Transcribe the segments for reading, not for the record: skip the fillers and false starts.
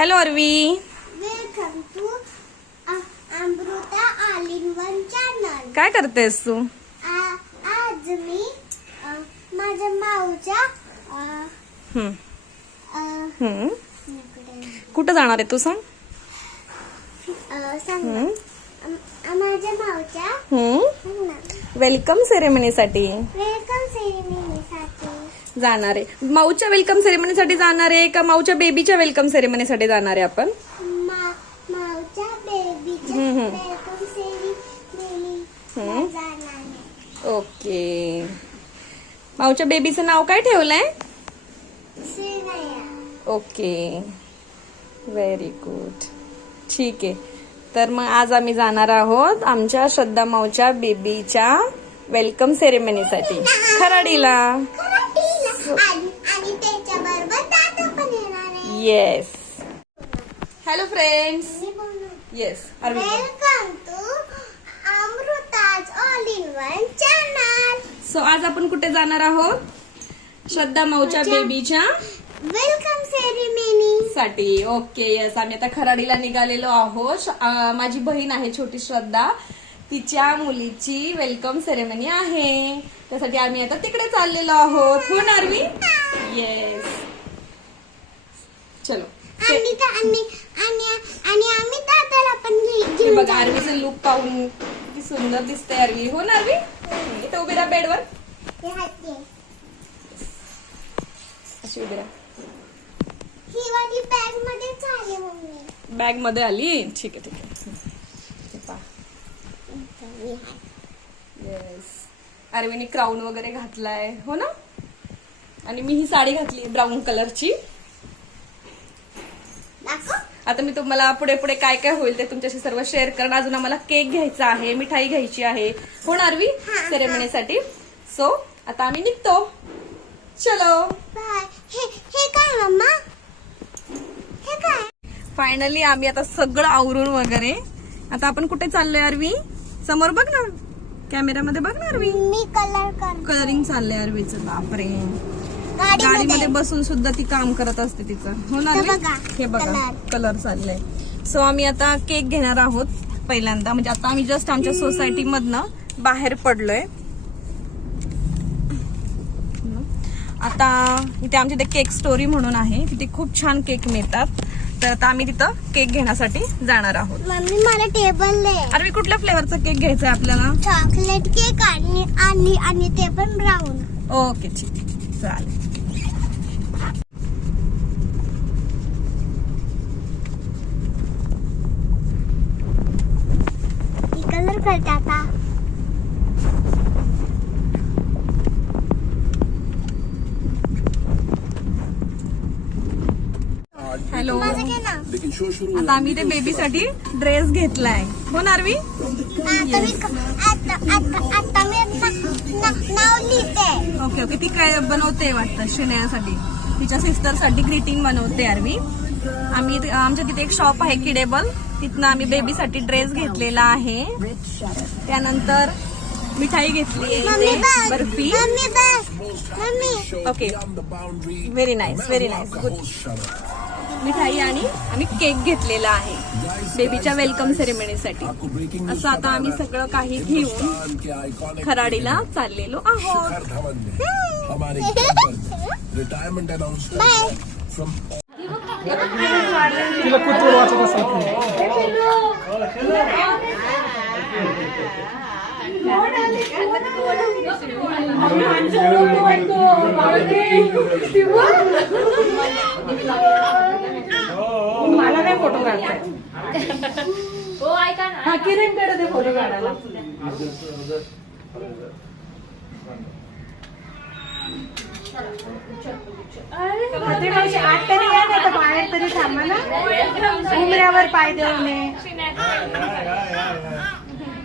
Hello Aarvi. Welcome to Amruta all in one channel. काय करतेस तू? आज मी माझ्या माऊच्या हम्म. हम्म. कुठं जाणार आहे तू सांग? माझ्या माऊच्या वेलकम सेरेमनीसाठी वेलकम सेरेमनीसाठी जाणार आहे. माऊच्या वेलकम सेरेमनीसाठी जाणार आहे का माऊच्या बेबीच्या वेलकम सेरेमनीसाठी जाणार आहे आपण? माऊच्या बेबीच्या वेलकम सेरेमनी जाणार आहे. ओके. माऊच्या बेबीचं नाव काय ठेवलंय? श्रेया. Okay, very good. ठीक आहे. तर मग आज आम्ही जाणार आहोत आमच्या श्रद्धा माऊच्या बेबीच्या वेलकम सेरेमनीसाठी खराडीला. आणि त्याच्याबरोबर दादा पण येणार आहे. Yes. Hello friends. Yes. Welcome to Amruta's all in one channel. So आज आपण कुठे जाणार आहोत? श्रद्धा माऊच्या बेबीच्या वेलकम सेरेमनी साठी. Okay, yes. आम्ही आता खराडीला निघालेलो आहोत. माझी बहीण आहे छोटी श्रद्धा, तिच्या मुलीची वेलकम सेरेमनी आहे. त्यासाठी आम्ही आता तिकडे चाललेलो आहोत. हो ना आरवी? येस. चलो. आणि आम्ही दादाला पण हे घेऊन बघा, आरवीचं लुक पाहून किती सुंदर दिसते आरवी. हो ना आरवी? इथे उभी राहा बेडवर. अशी उभी राहा. ही वाली बॅग मध्ये चालली मम्मी. बॅग मध्ये आली. ठीक आहे, ठीक आहे. हे पहा. येस. आरवीने क्राऊन वगैरे घातलाय. हो ना? आणि मी ही साडी घातली ब्राऊन कलरची. आता मी तुम्हाला पुढे पुढे काय काय होईल ते तुमच्याशी सर्व शेअर करणार. अजून आम्हाला केक घ्यायचा आहे, मिठाई घ्यायची आहे. हो ना आरवी? सेरेमनीसाठी. सो आता आम्ही निघतो. चलो. हे काय मम्मा? हे काय? फायनली आम्ही आता सगळं आवरून वगैरे आता आपण कुठे चाललोय आरवी? समोर बघ ना, कॅमेऱ्यामध्ये बघ ना आरवी. मी कलरिंग चाललंय आरवीचं. बापरे, गाडीमध्ये बसून सुद्धा ती काम करत असते तिचं. हो ना आरवी? हे बघा, कलर चाललंय. सो आम्ही आता केक घेणार आहोत पहिल्यांदा. म्हणजे आता आम्ही जस्ट आमच्या सोसायटी मधनं बाहेर पडलोय. आता इथे आमच्या इथे केक स्टोरी म्हणून आहे, तिथे खूप छान केक मिळतात. तर आता आम्ही तिथं केक घेण्यासाठी जाणार आहोत. मम्मी मला टेबल दे. अरे कुठल्या फ्लेवरचा केक घ्यायचा आहे आपल्याला? चॉकलेट केक आणि ते पण ब्राऊन. ओके, ठीक आहे, चालेल. कलर करते आता. हॅलो. आता आम्ही ते बेबीसाठी ड्रेस घेतलाय. हो ना आरवी? आता मी नाव लिहिते. Okay okay. ती काय बनवते वाटतं शिण्यासाठी, तिच्या सिस्टरसाठी ग्रीटिंग बनवते आरवी. आम्ही आमच्या तिथे एक शॉप आहे किडेबल, तिथनं आम्ही बेबीसाठी ड्रेस घेतलेला आहे. त्यानंतर मिठाई घेतली, barfi. Okay, very nice, very nice, good. मिठाई आणि आम्ही केक घेतलेला आहे बेबीच्या वेलकम सेरेमनीसाठी. असं आता आम्ही सगळं काही घेऊन खराडीला चाललेलो आहोत. मला नाही फोटो काढताय. हो ऐका ना. हा, किरण कडे ते फोटो काढायला. आत तरी या नाही तर बाहेर तरी थांबा ना. उमऱ्यावर पाय देऊ नये.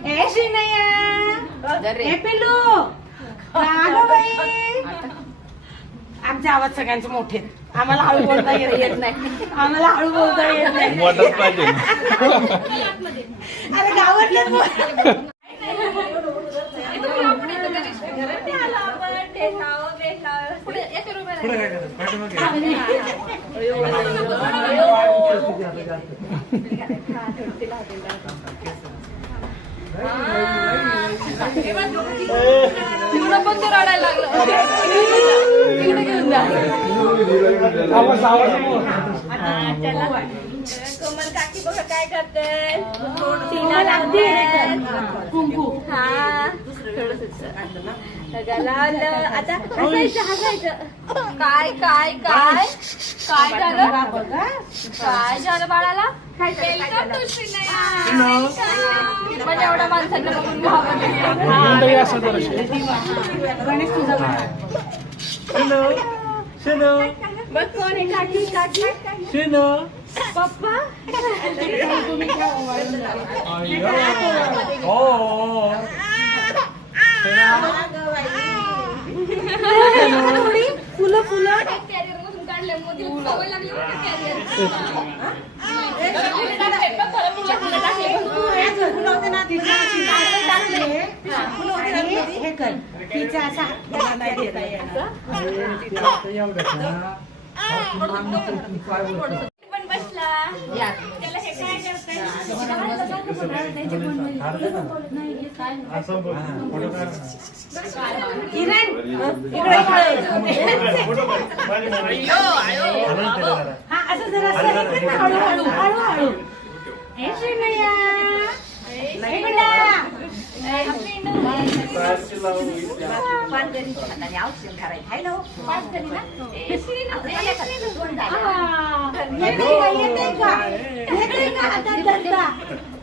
ए श्रीनया, ए पिलू, अगं बाई. आमचे आवाज सगळ्यांचे मोठे, आम्हाला हळू बोलता येत नाही. आम्हाला हळू बोलता येत नाही. अरे गावातलं पुढे तिकडं पण तो रडायला लागला. तिकडे घेऊन जा. कोमल काकी बघा काय करते. तिला लागते कुंकू. हा आता हसायचं. काय काय काय काय झालं. काय झालं बाळाला. Welcome to Shrinaya. म्हणजे एवढ्या माणसांना बघून घाबरले. गणेश तुझा बघ कोण आहे. काकी काकी पप्पा. फुलं फुलं कॅरियर मधून काढले. मोदी सवय लागली कॅरियर. हे कर तिचा असा नाही घेता येणार. पण बसला. त्याला हे काय करताय. किरण इकडे हा असं जरा हळूहळू हळूहळू. हे श्रीनया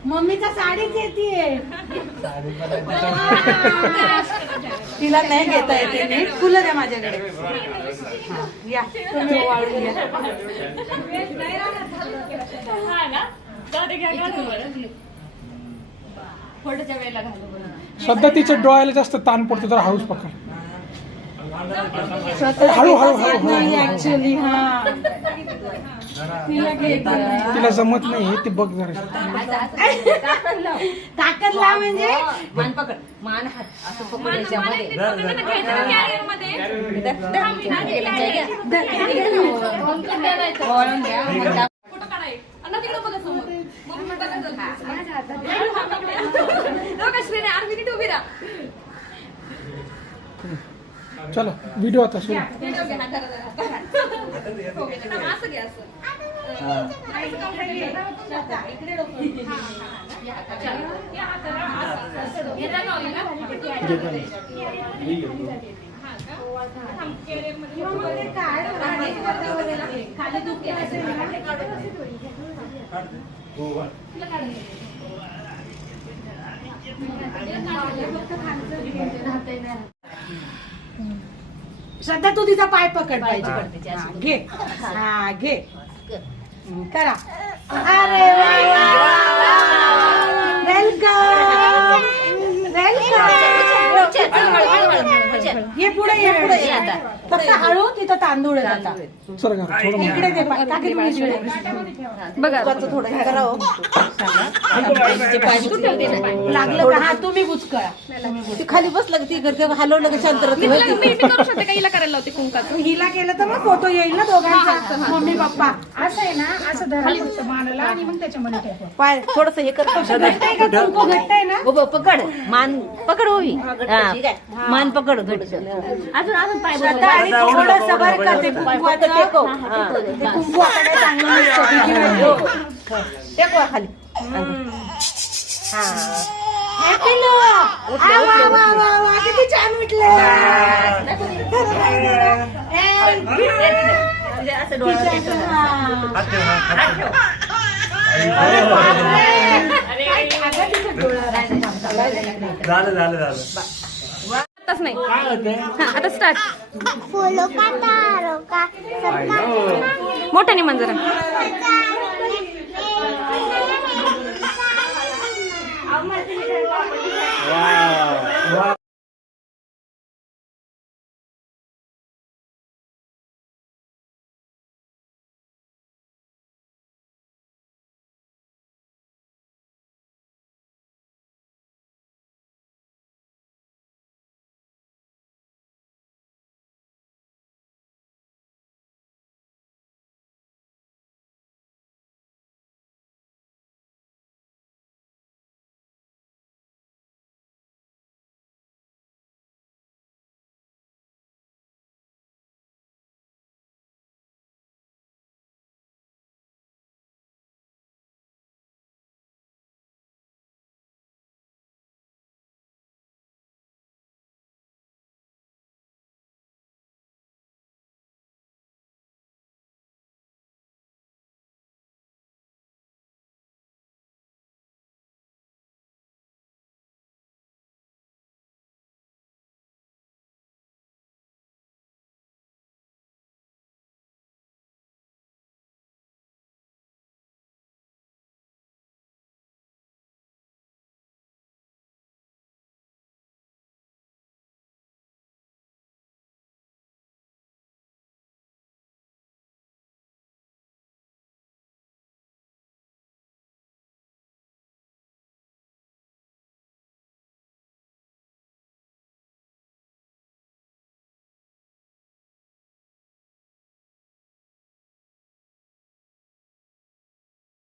मम्मीचा साडीच येते. तिला नाही घेता येते नीट. फुलं द्या माझ्याकडे. या तुम्ही वाळून घ्या. फोटोच्या वेळेला घालू. सध्या तिच्या डोळ्याला जास्त ताण पडतो तर हळूच पकड. हळू हळू हळू नाही ऍक्च्युली. हा तिला जमत नाही ते बघ जरा. ताकद लाव म्हणजे मान पकड. मान हात असं पकड याच्यामध्ये. कॅरियर मध्ये 10 मिनिटं वळून घ्या. फोटो काढाय. अण्णा तिकडे बघा समोर. मम्मी म्हणतात श्रीने 8 मिनिट उभी राहा. चलो व्हिडिओ आता सुरू. असं घ्या असं. श्रद्धा तू तिचा पाय पकड पाहिजे. घे हा घे करा. अरे वेलकम वेलकम. ये पुढे ये पुढे ये. फक्त हळू. तिथं तांदूळ आहे आता. सर का थोडं इकडे दे पाय. काकी तुम्ही इकडे बघा थोडं हे करा. लागलं का. हा तुम्ही बुचकळा. ती खाली बसलं की ती करते हलवलं की शांत राहते. मी करू शकते का. हिला करायला लावते कुंकाचं. हिला केलं तर मग फोटो येईल ना दोघांचा. मम्मी पप्पा असं आहे ना. असं धरा मानाला आणि मग त्याच्यामध्ये ठेवा. पाय थोडस हे कर. घट्ट आहे का. कुंकू घट्ट आहे ना. उभं पकड. मान पकड उभी. मान पकड थोडस. अजून अजून पाय श्रद्धा आणि थोडंसं बरं का ते कुंकवाचं. ते कुंकू आता काही चांगलं नसतं. टेकवा खाली. किती छान म्हटलं. असं डोळ्यावर आताच नाही. हा आता स्टार्ट. फॉलो का तारो का मोठ्याने म्हण जरा.